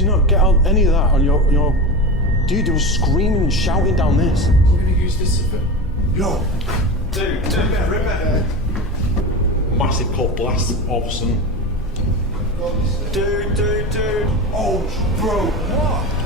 you not get out any of that on your... Dude, there was screaming and shouting down this. We're gonna use this as a... Yo! Dude, rip it. Massive cold blast all of a sudden. Dude. Oh, bro, what?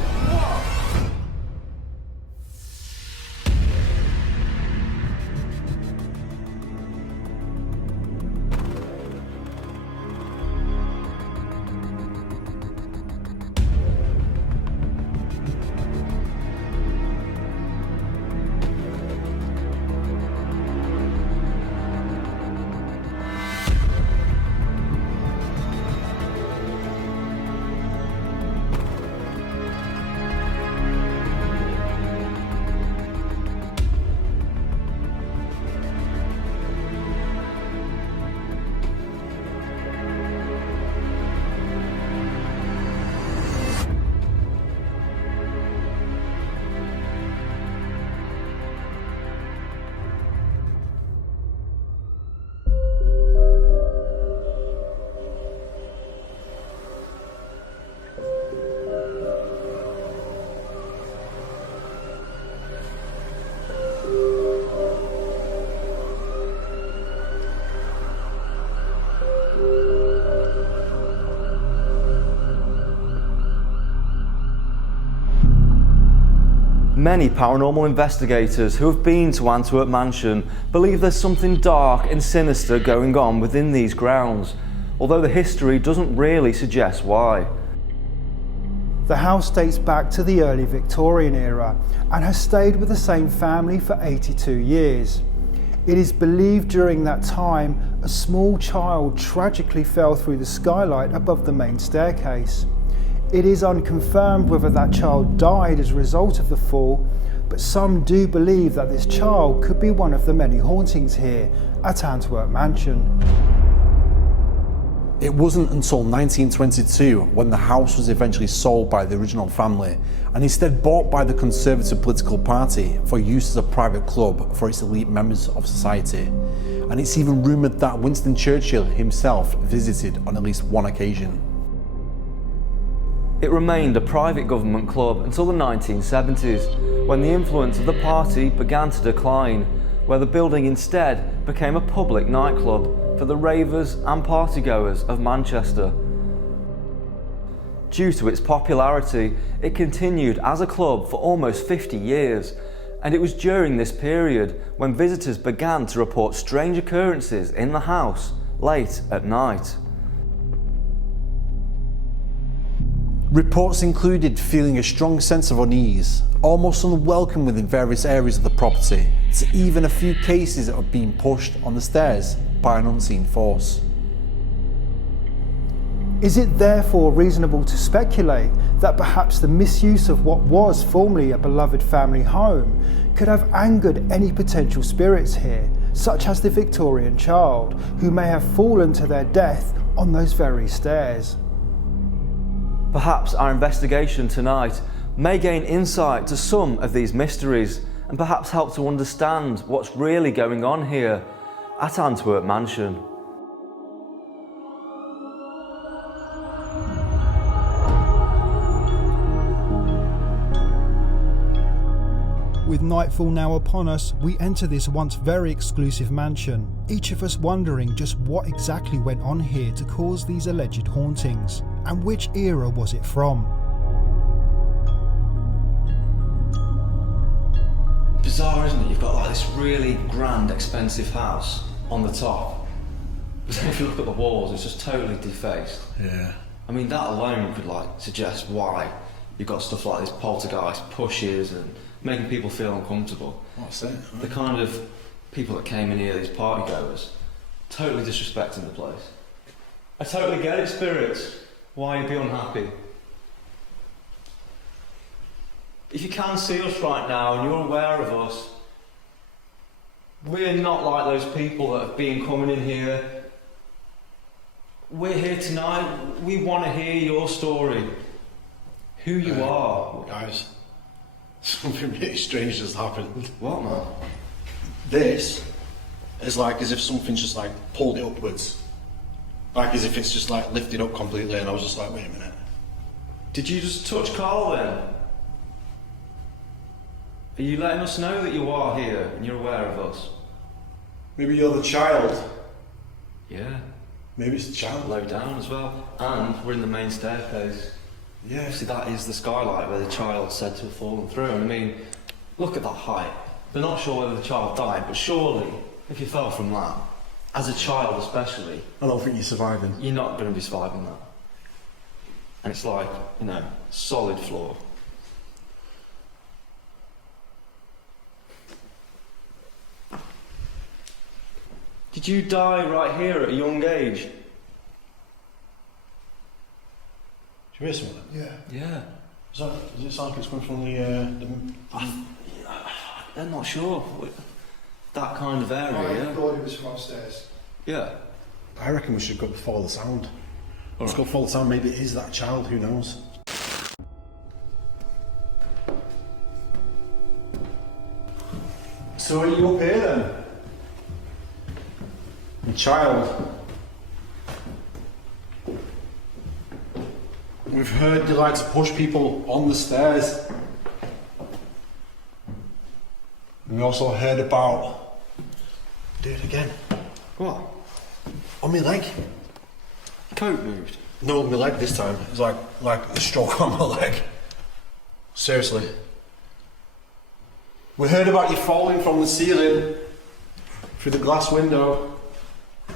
Many paranormal investigators who have been to Antwerp Mansion believe there's something dark and sinister going on within these grounds, although the history doesn't really suggest why. The house dates back to the early Victorian era and has stayed with the same family for 82 years. It is believed during that time a small child tragically fell through the skylight above the main staircase. It is unconfirmed whether that child died as a result of the fall, but some do believe that this child could be one of the many hauntings here at Antwerp Mansion. It wasn't until 1922 when the house was eventually sold by the original family and instead bought by the Conservative political party for use as a private club for its elite members of society. And it's even rumoured that Winston Churchill himself visited on at least one occasion. It remained a private government club until the 1970s, when the influence of the party began to decline, where the building instead became a public nightclub for the ravers and partygoers of Manchester. Due to its popularity, it continued as a club for almost 50 years, and it was during this period when visitors began to report strange occurrences in the house late at night. Reports included feeling a strong sense of unease, almost unwelcome within various areas of the property, to even a few cases of being pushed on the stairs by an unseen force. Is it therefore reasonable to speculate that perhaps the misuse of what was formerly a beloved family home could have angered any potential spirits here, such as the Victorian child, who may have fallen to their death on those very stairs? Perhaps our investigation tonight may gain insight to some of these mysteries and perhaps help to understand what's really going on here at Antwerp Mansion. With nightfall now upon us, we enter this once very exclusive mansion, each of us wondering just what exactly went on here to cause these alleged hauntings, and which era was it from? Bizarre, isn't it? You've got like this really grand, expensive house on the top, but then if you look at the walls, it's just totally defaced. Yeah. I mean, that alone could like suggest why you've got stuff like this poltergeist pushes and making people feel uncomfortable. What's it? The kind of people that came in here, these party goers, totally disrespecting the place. I totally get it, spirits. Why you'd be unhappy? If you can see us right now and you're aware of us, we're not like those people that have been coming in here. We're here tonight. We want to hear your story. Who you are. Guys, something really strange has happened. What, man? This is like as if something's just like pulled it upwards. Like as if it's just like lifted up completely, and I was just like, wait a minute. Did you just touch Karl then? Are you letting us know that you are here and you're aware of us? Maybe you're the child. Yeah. Maybe it's the child. Low down as well. And we're in the main staircase. Yeah. Obviously that is the skylight where the child's said to have fallen through. And I mean, look at that height. They're not sure whether the child died, but surely, if you fell from that, as a child especially, I don't think you're surviving. you're not going to be surviving that. And it's like, you know, solid floor. Did you die right here at a young age? Do you hear something? Yeah. Yeah. Does it sound like it's coming from the I'm not sure. That kind of area, yeah? thought it was from upstairs. Yeah. I reckon we should go follow the sound. Let's go follow the sound. Maybe it is that child. Who knows? So are you up here then? The child. We've heard you like to push people on the stairs. We also heard about. Do it again. What? On my leg. Coat moved. No, on my leg this time. It's like a stroke on my leg. Seriously. We heard about you falling from the ceiling through the glass window. I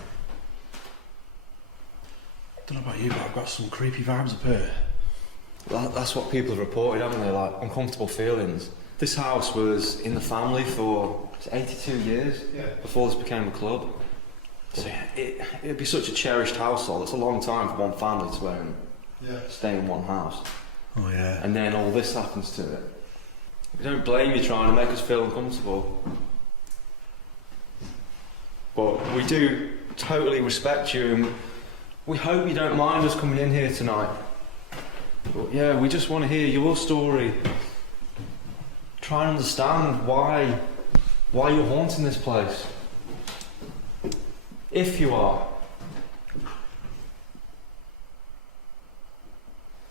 don't know about you, but I've got some creepy vibes up here. That's what people have reported, haven't they? Like uncomfortable feelings. This house was in the family for 82 years before this became a club. So it'd be such a cherished household. It's a long time for one family to stay in one house. Oh yeah. And then all this happens to it. We don't blame you trying to make us feel uncomfortable. But we do totally respect you, and we hope you don't mind us coming in here tonight. But yeah, we just want to hear your story. Try and understand why you're haunting this place. If you are.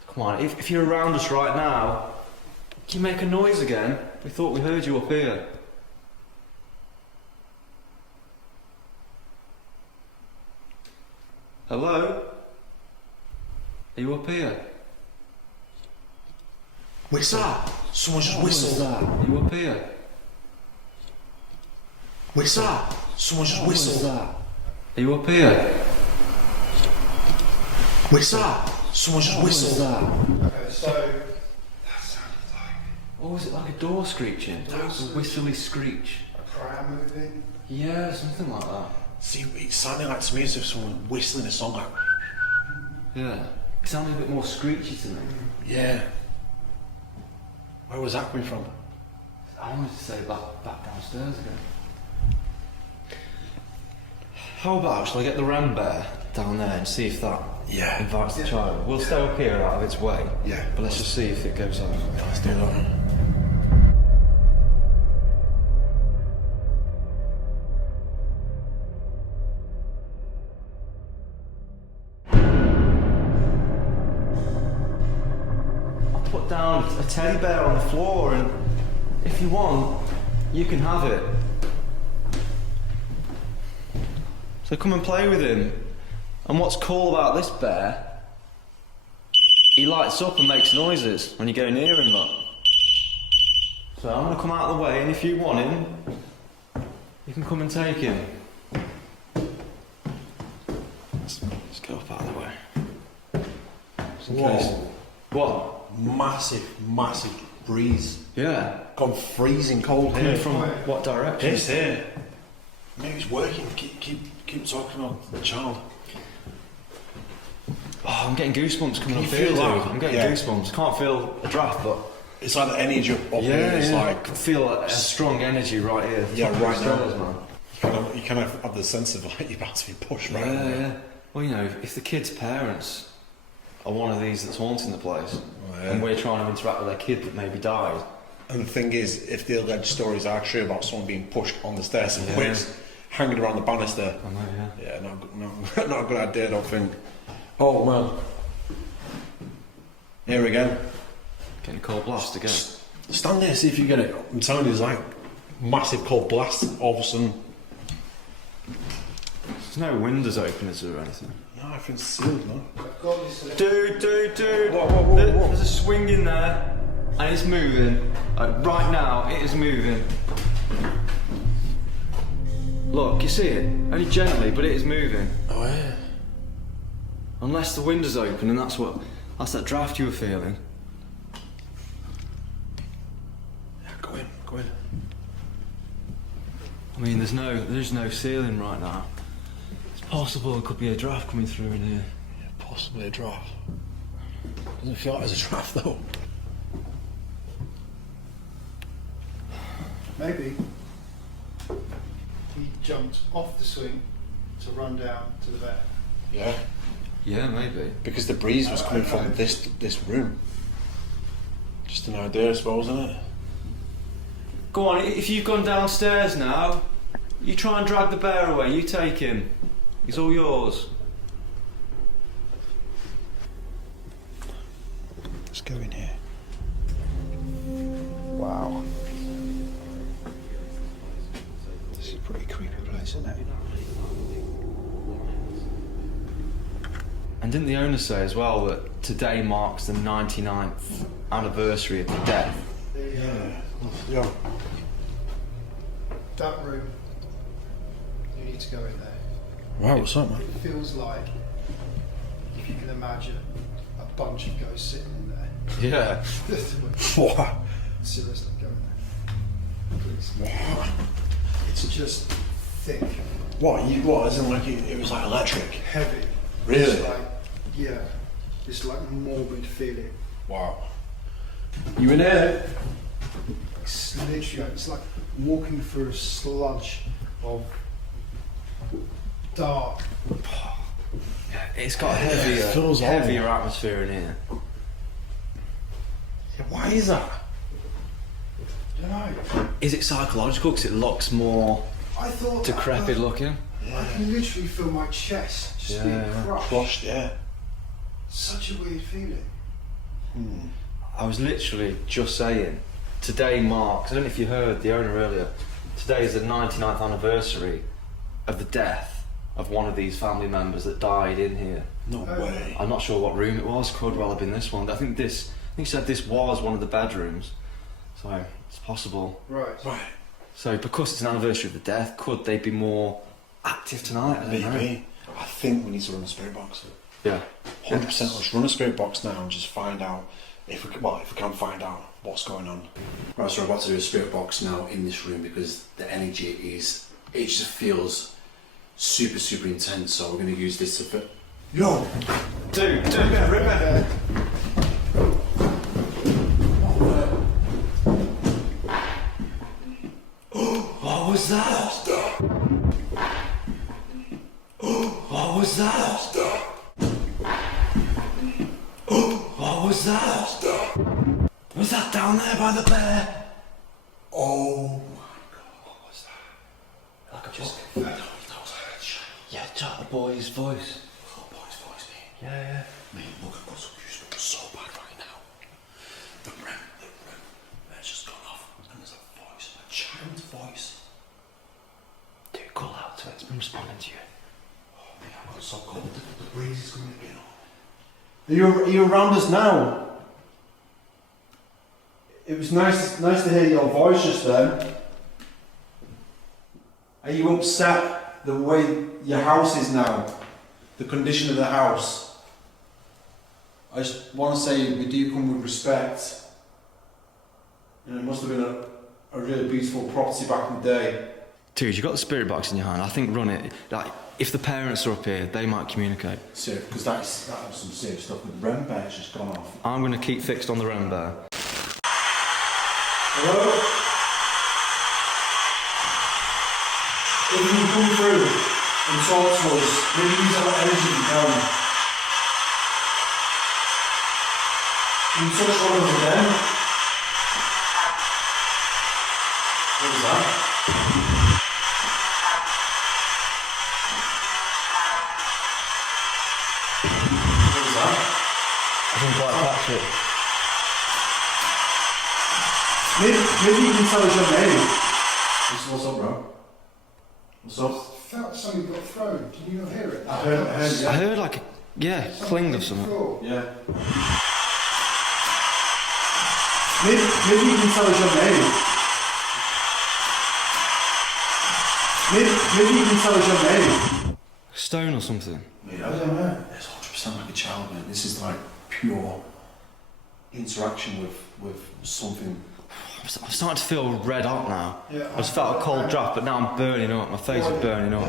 Come on, if you're around us right now, can you make a noise again? We thought we heard you up here. Hello? Are you up here? Whistle. Someone just What was whistled. that? Are you up here? Whistle. Someone just What was whistled. that? Are you up here? Whistle. Someone just What was whistled. that? Okay, so that sounded like Or was it like a door screeching? A whistly screech? a pram moving. Yeah, something like that. See, it sounded like to me as if someone was whistling a song like. Yeah. It sounded a bit more screechy to me. Yeah. Where was that coming from? I wanted to say back downstairs again. How about, shall I get the ram bear down there and see if that invites the child? We'll stay up here out of its way. Yeah. But let's just see if it goes over. Let's do that. Put down a teddy bear on the floor, and if you want, you can have it. So come and play with him. And what's cool about this bear, he lights up and makes noises when you go near him, look. So I'm gonna come out of the way, and if you want him, you can come and take him. Let's go up out of the way. Just in case. What? Massive breeze. Yeah. Gone freezing cold Coming here. from what direction? It's here. Maybe it's working. Keep talking about the child. Oh, I'm getting goosebumps coming Can up you here, feel dude. that? I'm getting Yeah. goosebumps. Can't feel a draft, but It's like the energy up here. It's like I feel a strong energy right here. Yeah, Top of right the now. stairs, man. you kind of have the sense of like you're about to be pushed right now. Yeah. Well, you know, if the kid's parents are one of these that's haunting the place, and we're trying to interact with their kid that maybe died. And the thing is, if the alleged stories are true about someone being pushed on the stairs and weights hanging around the banister, I know, yeah. yeah, not a good idea, I don't think. Oh man. Here again. Getting a cold blast again. Stand there, see if you get it. I'm telling you, there's like massive cold blast all of a sudden. There's no windows open, is there, or anything? No, everything's sealed, man. Dude. Whoa. There's a swing in there, and it's moving. Like, right now, it is moving. Look, you see it? Only gently, but it is moving. Oh, yeah. Unless the window's open, and that's that draft you were feeling. Yeah, go in. I mean, there's no ceiling right now. It's possible there could be a draft coming through in here. Yeah, possibly a draft. Doesn't feel like there's a draft, though. Maybe he jumped off the swing to run down to the bed. Yeah. Yeah, maybe. Because the breeze was coming from this room. Just an idea, I suppose, isn't it? Go on, if you've gone downstairs now, you try and drag the bear away, you take him. He's all yours. Let's go in here. Wow. This is a pretty creepy place, isn't it? And didn't the owner say as well that today marks the 99th anniversary of the death? Yeah. That room. You need to go in there. Wow, what's up, man? It feels like, if you can imagine, a bunch of ghosts sitting in there. Yeah. What? Seriously, go in there. Please. It's just thick, What? As in like it was like electric? heavy. Really? It's like, yeah, this like morbid feeling. Wow. You in there? It's literally, it's like walking through a sludge of dark. It's got a it feels old. heavier atmosphere in here. Yeah, why is that? I don't know. Is it psychological because it looks more I thought that, decrepit but looking? I can literally feel my chest just being crushed. Crushed, yeah. Such a weird feeling. I was literally just saying, today marks, I don't know if you heard the owner earlier, today is the 99th anniversary of the death of one of these family members that died in here. No way. I'm not sure what room it was, could well have been this one. I think he said this was one of the bedrooms, so it's possible. Right. So because it's an anniversary of the death, could they be more active tonight? I don't know. Maybe. I think we need to run a spirit box. Yeah. 100%. Let's run a spirit box now and just find out if we can find out what's going on. Right, so we're about to do a spirit box now in this room because the energy it just feels super, super intense. So we're going to use this to fit. Yo! Dude. Ripper! What was that? What was that? What was that? Was that down there by the bear? Oh my god, what was that? Like yeah, it's the boy's voice. Oh, boy's voice, mate. Yeah. Mate, look, I've got some goosebumps so bad right now. The REM, it's just gone off, and there's a voice, a child voice. Dude, call out to it. It's been responding to you. Oh, mate, I've got so cold. The breeze is coming again on. Are you around us now? It was nice to hear your voice just then. Are you upset the way your house is now? The condition of the house? I just want to say we do come with respect. You know, it must have been a really beautiful property back in the day. Dude, you got the spirit box in your hand. I think run it. Like, if the parents are up here, they might communicate. So, because that was some serious stuff. The REM bear's just gone off. I'm going to keep fixed on the REM bear. Hello? If you can come through and talk to us, maybe use our energy if you can. Can you touch one of us again? What was that? What was that? didn't quite catch it. Maybe you can tell us your name. What's up, bro? What's up? I felt something got thrown. Did you not hear it? I heard, yeah. I heard like cling of something. Yeah. Maybe you can tell us your name. Maybe you can tell us your name. Stone or something. Yeah, I don't know. It's 100% like a child, man. This is like pure interaction with something. I'm starting to feel red hot now. Yeah, I just felt a cold draft, but now I'm burning up. My face is burning up.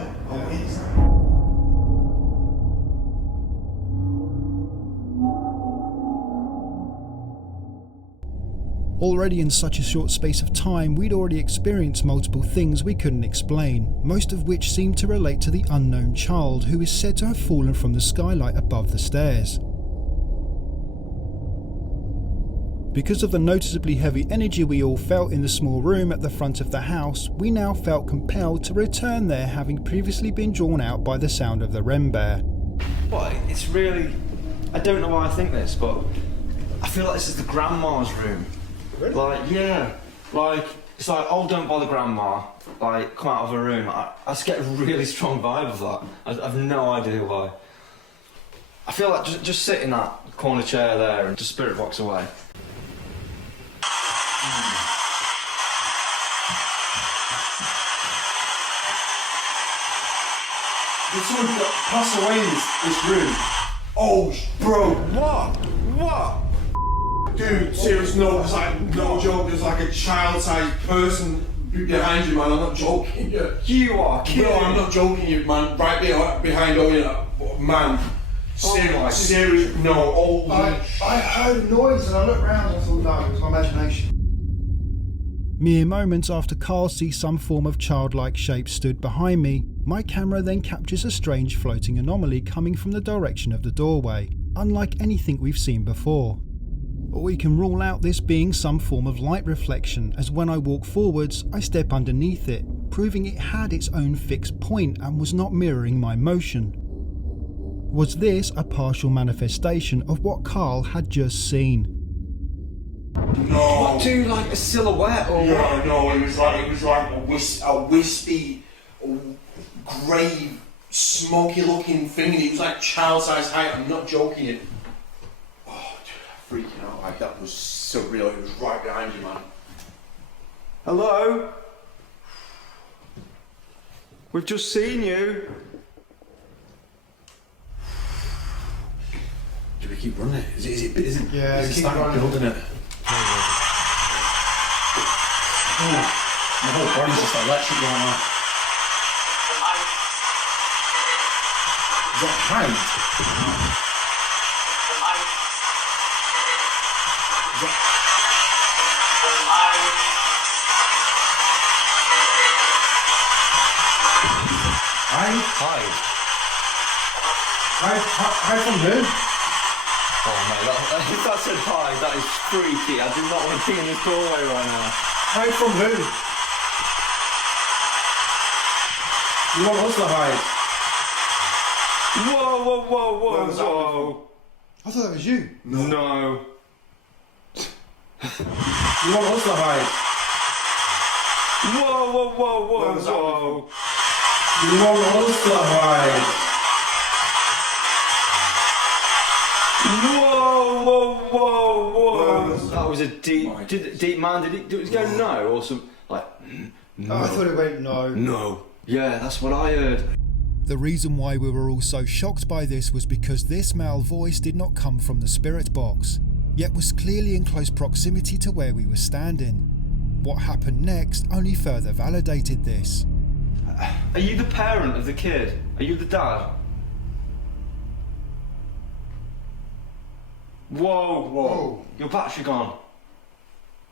Already in such a short space of time, we'd already experienced multiple things we couldn't explain, most of which seemed to relate to the unknown child who is said to have fallen from the skylight above the stairs. Because of the noticeably heavy energy we all felt in the small room at the front of the house, we now felt compelled to return there, having previously been drawn out by the sound of the REM bear. But it's really... I don't know why I think this, but I feel like this is the grandma's room. Really? Like, yeah. Like, it's like, oh, don't bother grandma. Like, come out of her room. I just get a really strong vibe of that. I've no idea why. I feel like just sit in that corner chair there and just spirit box away. Did someone pass away in this room? Oh, bro. What? Dude, serious, no, it's like, no joke, there's like a child-sized person behind you, man, I'm not joking you. You are kidding. No, I'm not joking you, man, right behind Owen, man. Serious, no, holy I heard a noise and I looked round and I thought, no, it was my imagination. Mere moments after Karl sees some form of childlike shape stood behind me, my camera then captures a strange floating anomaly coming from the direction of the doorway, unlike anything we've seen before. We can rule out this being some form of light reflection, as when I walk forwards, I step underneath it, proving it had its own fixed point and was not mirroring my motion. Was this a partial manifestation of what Karl had just seen? No. What, dude, like a silhouette or what? No, it was like a wispy, grey, smoky-looking thing, and it was like child-sized height. I'm not joking you. Oh, dude, I'm freaking out. Like that was surreal. It was right behind you, man. Hello? We've just seen you. Do we keep running? Is it Yeah, is it keep starting running. building it? Oh, my whole body's just electric right now. Is that height? Hi from who? Oh mate, if that said hi, that is freaky. I do not want to be in this doorway right now. Hide from who? You want us to hide? Whoa. I thought that was you. No. You want us to hide? Whoa. You want us to hide? Whoa. That was a deep man. Did it go no or some like? No. Oh, I thought it went no. No. Yeah, that's what I heard. The reason why we were all so shocked by this was because this male voice did not come from the spirit box, yet was clearly in close proximity to where we were standing. What happened next only further validated this. Are you the parent of the kid? Are you the dad? Whoa. Your battery gone.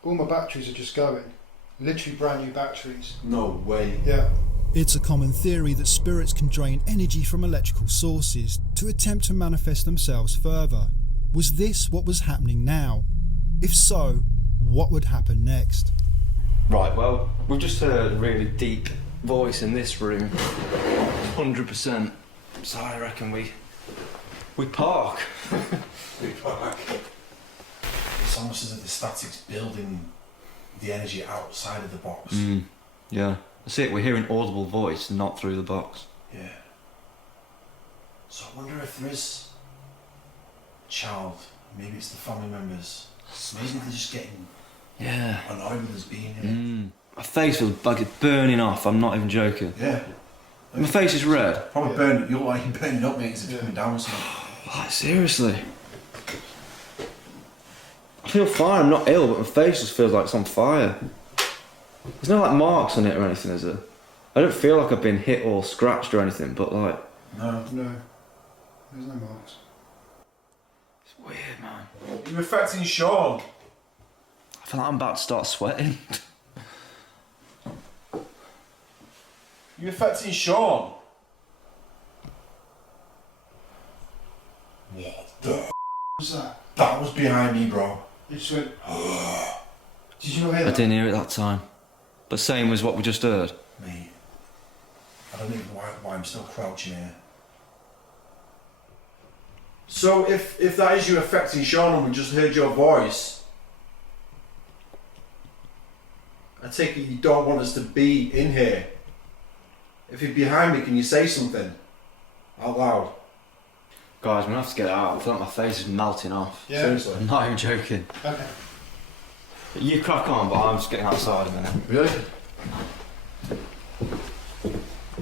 All my batteries are just going. Literally brand new batteries. No way. Yeah. It's a common theory that spirits can drain energy from electrical sources to attempt to manifest themselves further. Was this what was happening now? If so, what would happen next? Right, well, we've just heard a really deep voice in this room. 100%. So I reckon we We park. It's almost as if the static's building the energy outside of the box. Yeah. That's it, we're hearing audible voice, not through the box. Yeah. So I wonder if there is a child, maybe it's the family members. Maybe they're just getting annoyed with us being here. My face feels like it's burning off, I'm not even joking. Yeah. My face is red. Probably burning, you look like you're burning up, mate, as if it's coming down or something. Like, seriously. I feel fine, I'm not ill, but my face just feels like it's on fire. There's no like marks on it or anything, is there? I don't feel like I've been hit or scratched or anything, but like... No, there's no marks. It's weird, man. You're affecting Sean. I feel like I'm about to start sweating. You're affecting Sean. What the What was that? That was behind me, bro. You just went... Did you not hear I that? didn't hear it that time. But same as what we just heard. Mate, I don't even know why I'm still crouching here. So if that is you affecting Sean and we just heard your voice, I take it you don't want us to be in here. If you're behind me, can you say something out loud? Guys, I'm gonna have to get out. I feel like my face is melting off. Yeah. Seriously. I'm not even joking. Okay. You crack on, but I'm just getting outside a minute. Really?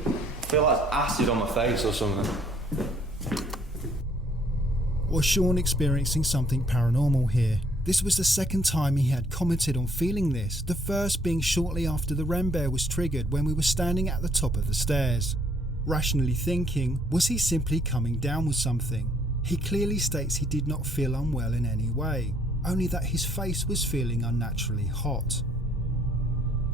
I feel like acid on my face or something. Was Sean experiencing something paranormal here? This was the second time he had commented on feeling this, the first being shortly after the REM bear was triggered when we were standing at the top of the stairs. Rationally thinking, was he simply coming down with something? He clearly states he did not feel unwell in any way, only that his face was feeling unnaturally hot.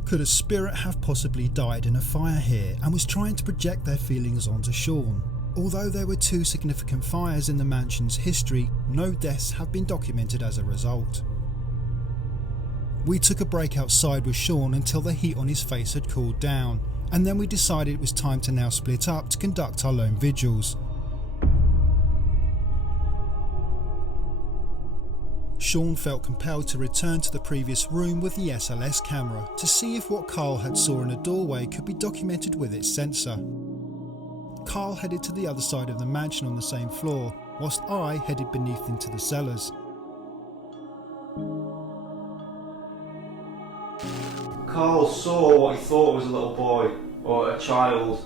Could a spirit have possibly died in a fire here and was trying to project their feelings onto Sean? Although there were 2 significant fires in the mansion's history, no deaths have been documented as a result. We took a break outside with Sean until the heat on his face had cooled down, and then we decided it was time to now split up to conduct our lone vigils. Sean felt compelled to return to the previous room with the SLS camera to see if what Karl had saw in a doorway could be documented with its sensor. Karl headed to the other side of the mansion on the same floor, whilst I headed beneath into the cellars. Karl saw what he thought was a little boy or a child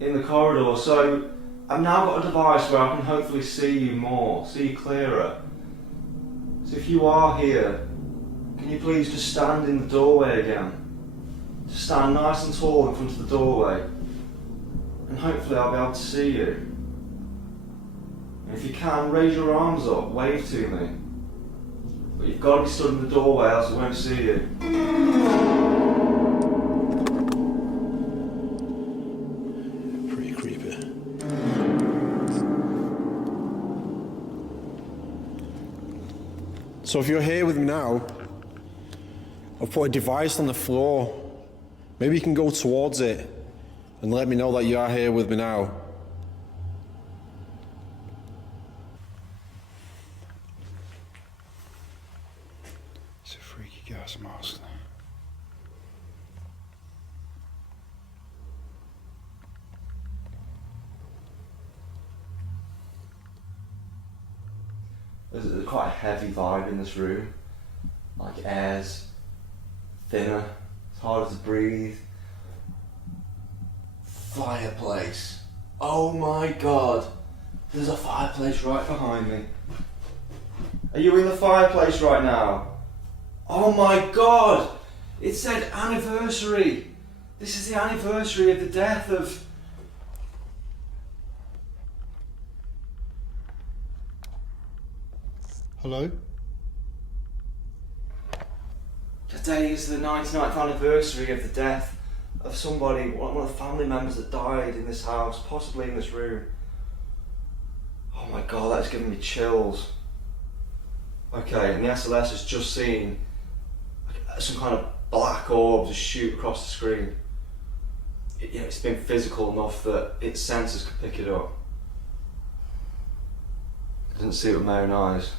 in the corridor, so I've now got a device where I can hopefully see you more, see you clearer. So if you are here, can you please just stand in the doorway again? Just stand nice and tall in front of the doorway, and hopefully I'll be able to see you. And if you can, raise your arms up, wave to me. But you've got to be stood in the doorway, else I won't see you. Pretty creepy. So if you're here with me now, I've put a device on the floor. Maybe you can go towards it and let me know that you are here with me now. It's a freaky gas mask. There's quite a heavy vibe in this room. Like air's thinner, it's harder to breathe. Fireplace. Oh my god. There's a fireplace right behind me. Are you in the fireplace right now? Oh my god! It said anniversary. This is the anniversary of the death of... Hello? Today is the 99th anniversary of the death of somebody, one of the family members that died in this house, possibly in this room. Oh my god, that's giving me chills. Okay, and the SLS has just seen some kind of black orb just shoot across the screen. It's been physical enough that its sensors could pick it up. I didn't see it with my own eyes.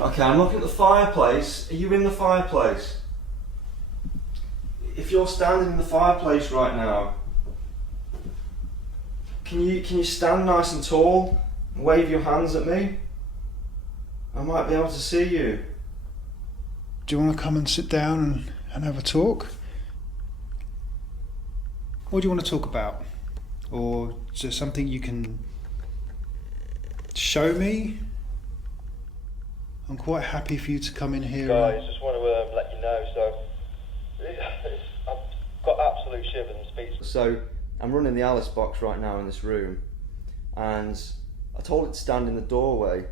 Okay, I'm looking at the fireplace. Are you in the fireplace? If you're standing in the fireplace right now, can you stand nice and tall and wave your hands at me? I might be able to see you. Do you want to come and sit down and have a talk? What do you want to talk about? Or is there something you can show me? I'm quite happy for you to come in here. Guys, just want to let you know, so I've got absolute shivers and speechless. So I'm running the Alice box right now in this room, and I told it to stand in the doorway,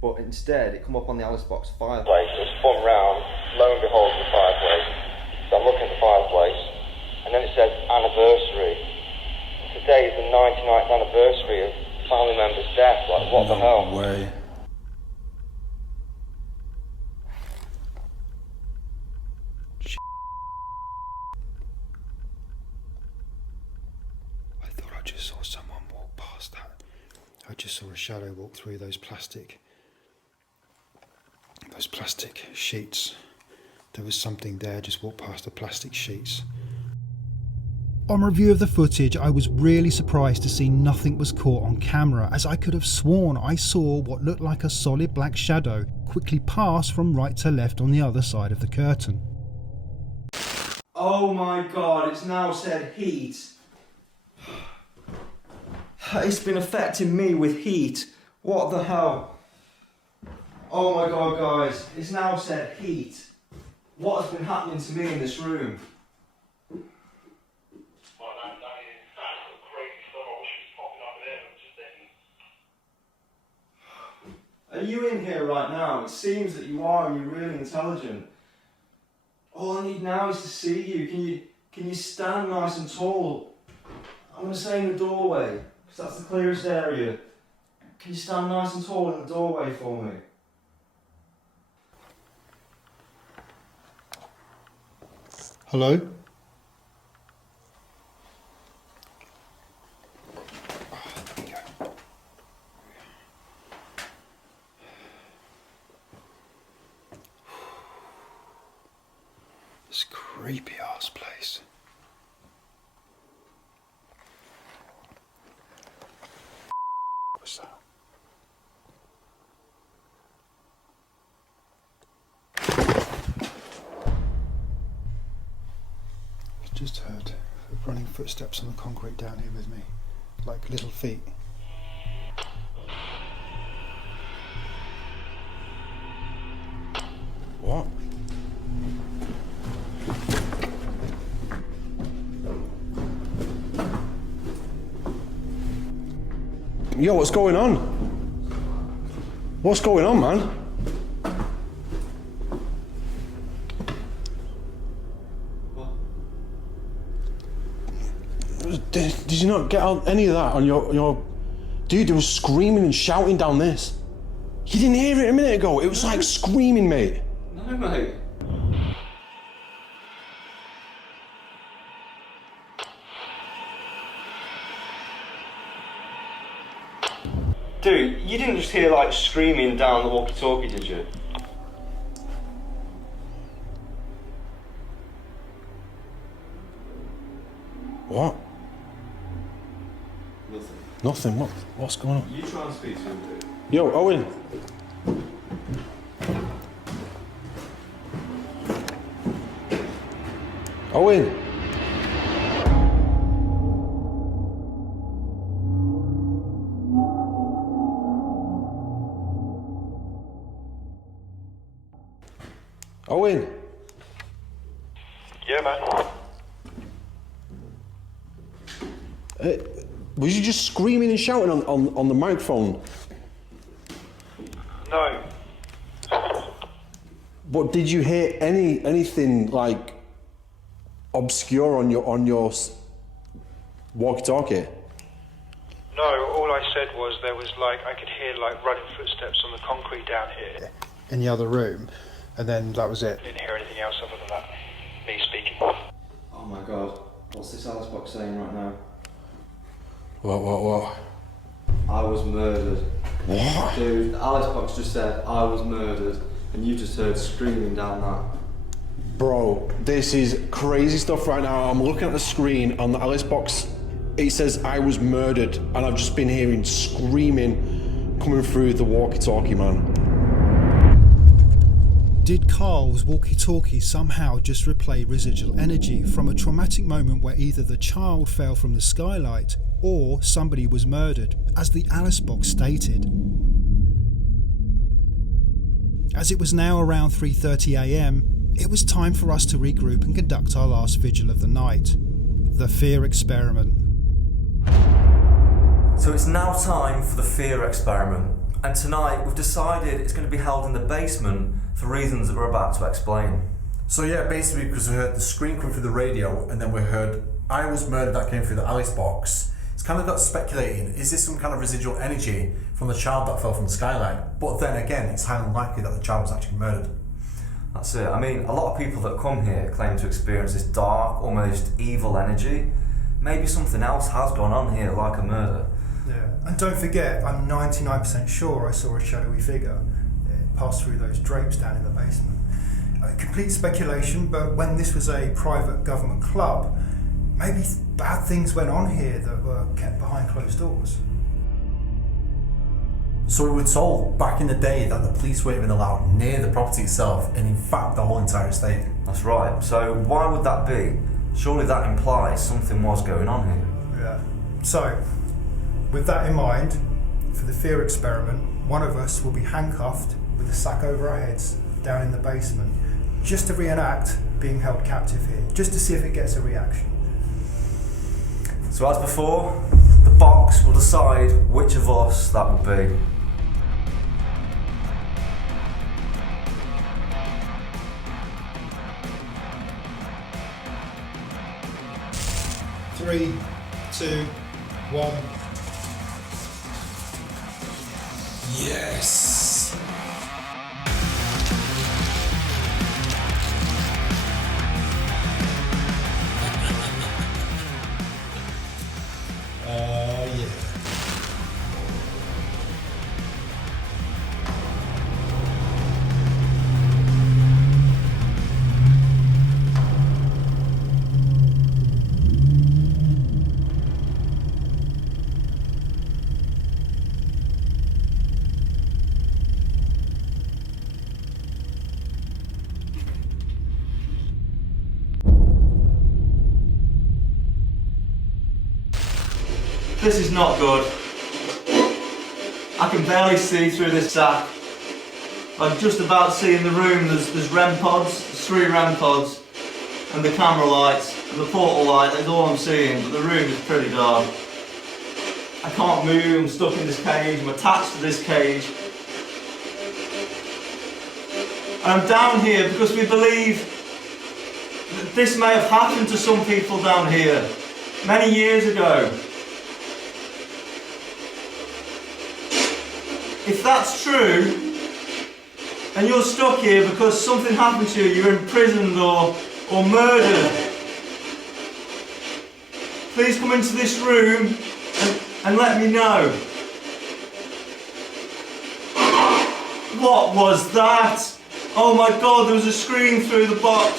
but instead it come up on the Alice box fireplace. So it's spun round, lo and behold, the fireplace. So I'm looking at the fireplace, and then it says anniversary. Today is the 99th anniversary of family member's death. Like, what the hell? No way. I thought I just saw someone walk past that. I just saw a shadow walk through those plastic sheets. There was something there, just walked past the plastic sheets. On review of the footage, I was really surprised to see nothing was caught on camera, as I could have sworn I saw what looked like a solid black shadow quickly pass from right to left on the other side of the curtain. Oh my god, it's now said heat. It's been affecting me with heat. What the hell? Oh my god, guys, it's now said heat. What has been happening to me in this room? Are you in here right now? It seems that you are, and you're really intelligent. All I need now is to see you. Can you stand nice and tall? I'm going to say in the doorway, because that's the clearest area. Can you stand nice and tall in the doorway for me? Hello? This creepy ass place. What's that? I just heard running footsteps on the concrete down here with me, like little feet. What? Yo, what's going on? What's going on, man? Did you not get out any of that on your... Dude, there was screaming and shouting down this. You didn't hear it a minute ago. It was like screaming, mate. No, mate. Dude, you didn't just hear like screaming down the walkie-talkie, did you? What? Nothing. Nothing. What's going on? You try and speak to him, dude. Yo, Owen. Owen. Owen. Yeah, man. Was you just screaming and shouting on the microphone? No. But did you hear anything like obscure on your walkie-talkie? No, all I said was there was like, I could hear like running footsteps on the concrete down here. In the other room, and then that was it. Didn't hear anything else other than that. Me speaking. Oh my god, what's this Alice box saying right now? What? I was murdered. What? Dude, Alice Box just said I was murdered, and you just heard screaming down that. Bro, this is crazy stuff right now. I'm looking at the screen on the Alice Box. It says I was murdered, and I've just been hearing screaming coming through the walkie-talkie, man. Did Karl's walkie-talkie somehow just replay residual energy from a traumatic moment where either the child fell from the skylight or somebody was murdered, as the Alice Box stated? As it was now around 3:30 AM, it was time for us to regroup and conduct our last vigil of the night, the fear experiment. So it's now time for the fear experiment, and tonight we've decided it's going to be held in the basement for reasons that we're about to explain. So yeah, basically because we heard the scream come through the radio, and then we heard I was murdered that came through the Alice Box. It's kind of got speculating, is this some kind of residual energy from the child that fell from the skylight? But then again, it's highly unlikely that the child was actually murdered. That's it. I mean, a lot of people that come here claim to experience this dark, almost evil energy. Maybe something else has gone on here, like a murder. Yeah, and don't forget, I'm 99% sure I saw a shadowy figure pass through those drapes down in the basement. Complete speculation, but when this was a private government club, maybe bad things went on here that were kept behind closed doors. So we were told back in the day that the police weren't even allowed near the property itself, and in fact the whole entire estate. That's right. So why would that be? Surely that implies something was going on here. Yeah. So, with that in mind, for the fear experiment, one of us will be handcuffed with a sack over our heads down in the basement, just to reenact being held captive here, just to see if it gets a reaction. So as before, the box will decide which of us that would be. Three, two, one. Yes! Yeah. This is not good. I can barely see through this sack. I'm just about seeing the room. There's REM pods, there's 3 REM pods, and the camera lights, and the portal light, that's all I'm seeing, but the room is pretty dark. I can't move, I'm stuck in this cage, I'm attached to this cage. And I'm down here because we believe that this may have happened to some people down here many years ago. If that's true, and you're stuck here because something happened to you, you're imprisoned or murdered, please come into this room and let me know. What was that? Oh my God, there was a scream through the box.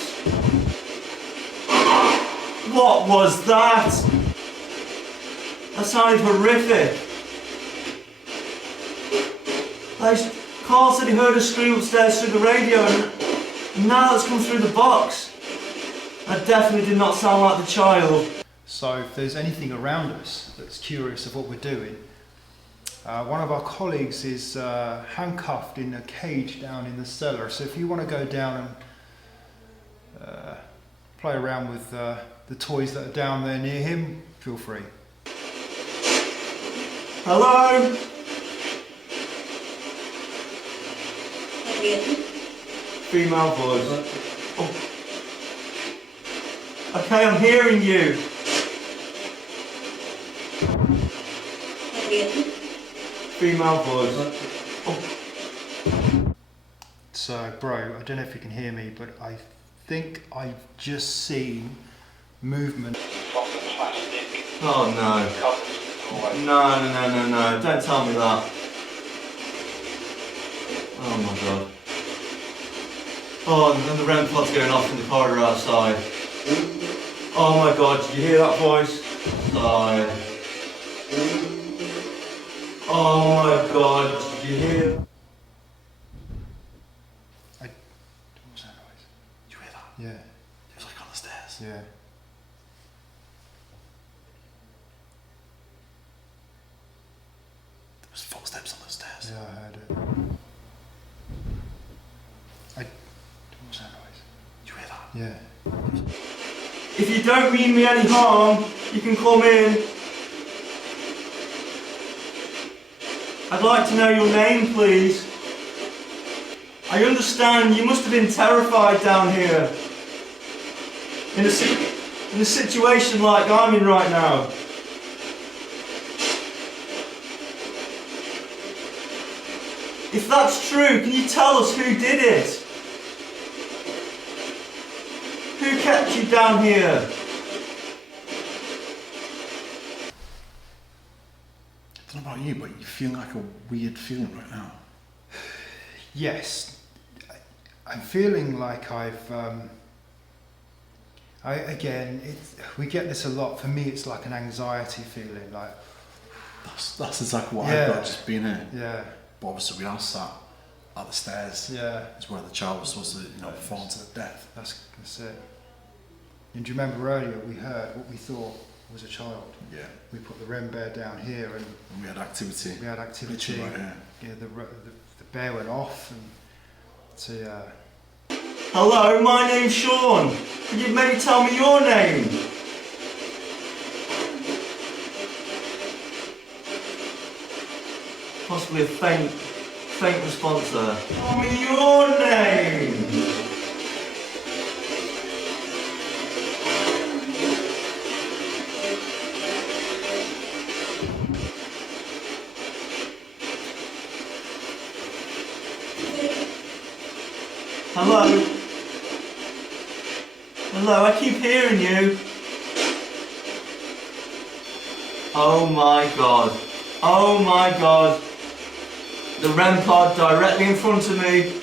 What was that? That sounded horrific. Karl said he heard a scream upstairs through the radio, and now that's come through the box. That definitely did not sound like the child. So if there's anything around us that's curious of what we're doing, one of our colleagues is handcuffed in a cage down in the cellar. So if you want to go down and play around with the toys that are down there near him, feel free. Hello? Female voice. Oh. Okay, I'm hearing you. Female voice. Oh. So, bro, I don't know if you can hear me, but I think I've just seen movement. Oh no. No, don't tell me that. Oh my god. Oh, and then the REM pod's going off in the corridor outside. Oh my god, did you hear that voice? Oh, yeah. Oh my god, did you hear? What was that noise? Did you hear that? Yeah. It was like on the stairs. Yeah. There was footsteps on the stairs. Yeah, I heard it. What was that noise? Did you hear that? Yeah. If you don't mean me any harm, you can come in. I'd like to know your name, please. I understand you must have been terrified down here. In a situation like I'm in right now. If that's true, can you tell us who did it? Who kept you down here? I don't know about you, but you feel like a weird feeling right now. Yes. I'm feeling like we get this a lot. For me, it's like an anxiety feeling. Like That's exactly what Yeah. I've got just being here. yeah, But obviously we are sat at the stairs. yeah. It's where the child was supposed to, fall to the death. That's it. And do you remember earlier we heard what we thought was a child? Yeah. We put the REM bear down here, and And we had activity. we had activity. Literally right here. Yeah, the bear went off, and so yeah. Hello, my name's Sean. Could you maybe tell me your name? Possibly a faint response there. Tell me your name. Hello? Hello, I keep hearing you. Oh my god. Oh my god. The REM pod directly in front of me.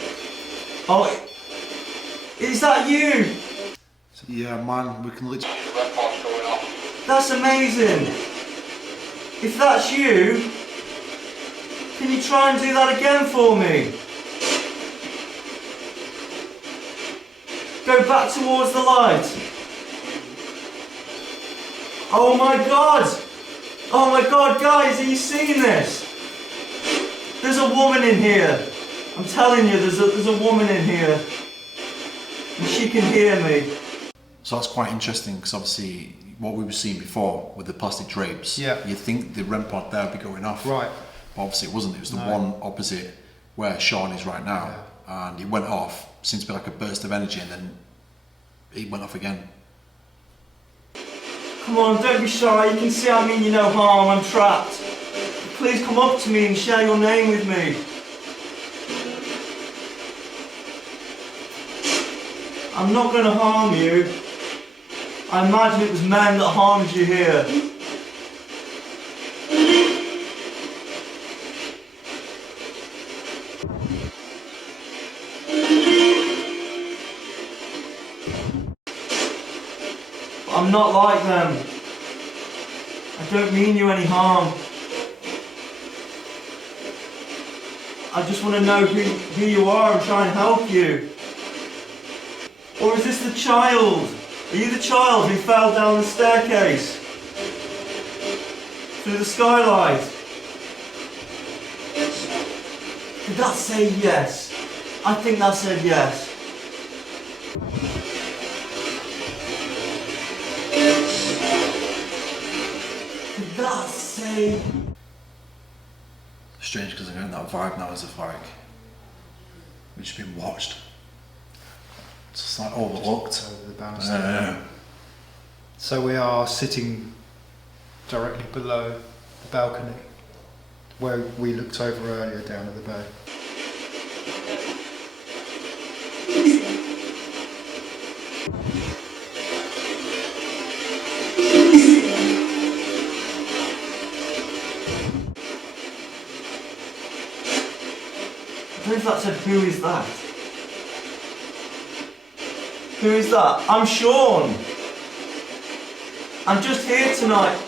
Oh, is that you? Yeah, man, we can literally. That's amazing. If that's you, can you try and do that again for me? Go back towards the light. Oh my god! Oh my god, guys, are you seeing this? There's a woman in here. I'm telling you, there's a woman in here. And she can hear me. So that's quite interesting because obviously what we were seeing before with the plastic drapes, Yeah. you think the REM pod there would be going off. Right. But obviously it wasn't. It was the No. one opposite where Sean is right now. And it went off, seems to be like a burst of energy, and then it went off again. Come on, don't be shy. You can see I mean you no harm. I'm trapped. Please come up to me and share your name with me. I'm not going to harm you. I imagine it was men that harmed you here. But I'm not like them. I don't mean you any harm. I just want to know who you are and try and help you. Or is this the child? Are you the child who fell down the staircase? Through the skylight? Did that say yes? I think that said yes. Did that say... Strange because I'm getting that vibe now as if like we've just been watched. It's just like overlooked. Over the banister. Yeah. So we are sitting directly below the balcony where we looked over earlier down at the bay. And if that said, who is that? Who is that? I'm Sean. I'm just here tonight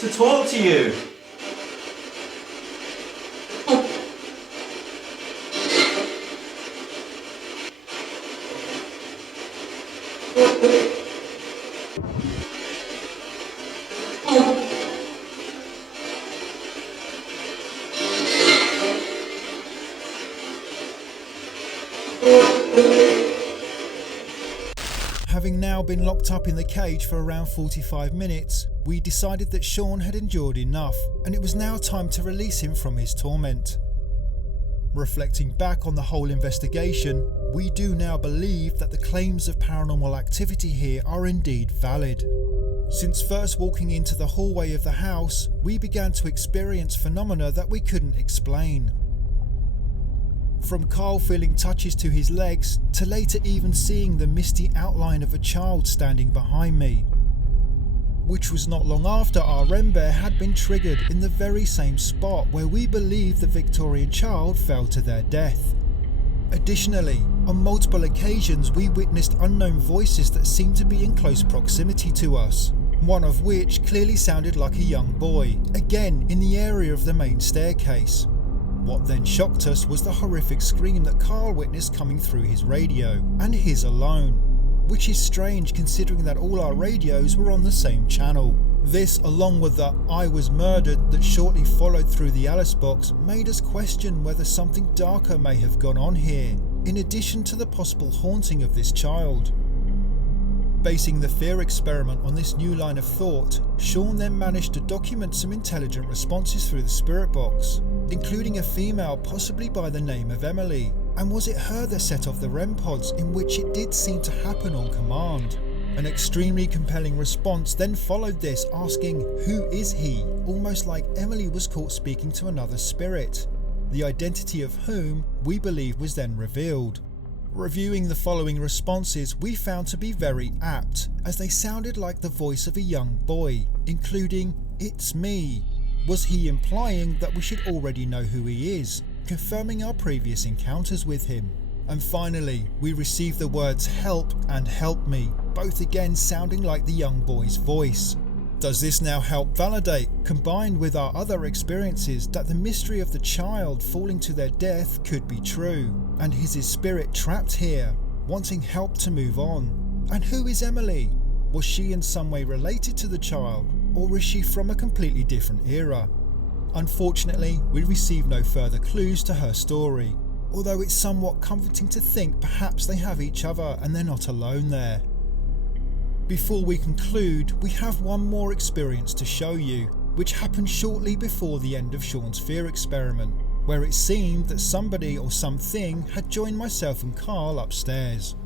to talk to you. Having now been locked up in the cage for around 45 minutes, we decided that Sean had endured enough and it was now time to release him from his torment. Reflecting back on the whole investigation, we do now believe that the claims of paranormal activity here are indeed valid. Since first walking into the hallway of the house, we began to experience phenomena that we couldn't explain. From Karl feeling touches to his legs, to later even seeing the misty outline of a child standing behind me. Which was not long after our REM bear had been triggered in the very same spot where we believe the Victorian child fell to their death. Additionally, on multiple occasions we witnessed unknown voices that seemed to be in close proximity to us, one of which clearly sounded like a young boy, again in the area of the main staircase. What then shocked us was the horrific scream that Karl witnessed coming through his radio, and his alone, which is strange considering that all our radios were on the same channel. This, along with the "I was murdered" that shortly followed through the Alice box, made us question whether something darker may have gone on here, in addition to the possible haunting of this child. Basing the fear experiment on this new line of thought, Sean then managed to document some intelligent responses through the spirit box, including a female possibly by the name of Emily. And was it her that set off the REM pods, in which it did seem to happen on command? An extremely compelling response then followed this, asking, "Who is he?" almost like Emily was caught speaking to another spirit, the identity of whom we believe was then revealed. Reviewing the following responses, we found to be very apt, as they sounded like the voice of a young boy, including "It's me." Was he implying that we should already know who he is, confirming our previous encounters with him? And finally, we received the words "help" and "help me," both again sounding like the young boy's voice. Does this now help validate, combined with our other experiences, that the mystery of the child falling to their death could be true, and is his spirit trapped here, wanting help to move on? And who is Emily? Was she in some way related to the child, or is she from a completely different era? Unfortunately, we received no further clues to her story, although it's somewhat comforting to think perhaps they have each other and they're not alone there. Before we conclude, we have one more experience to show you, which happened shortly before the end of Sean's fear experiment, where it seemed that somebody or something had joined myself and Karl upstairs.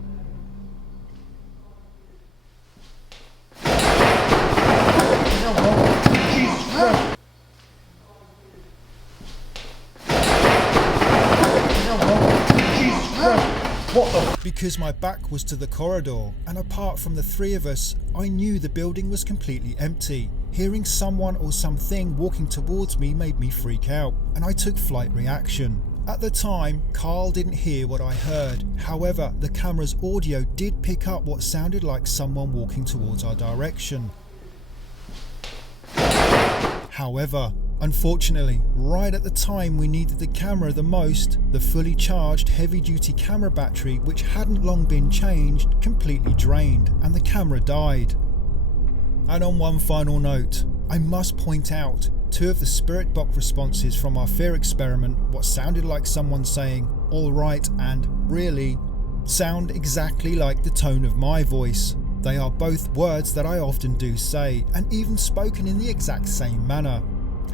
Because my back was to the corridor, and apart from the three of us, I knew the building was completely empty. Hearing someone or something walking towards me made me freak out, and I took flight reaction. At the time, Karl didn't hear what I heard. However, the camera's audio did pick up what sounded like someone walking towards our direction. However, unfortunately, right at the time we needed the camera the most, the fully charged heavy-duty camera battery, which hadn't long been changed, completely drained, and the camera died. And on one final note, I must point out, two of the spirit box responses from our fear experiment, what sounded like someone saying "all right" and "really," sound exactly like the tone of my voice. They are both words that I often do say, and even spoken in the exact same manner.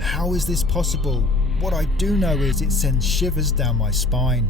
How is this possible? What I do know is it sends shivers down my spine.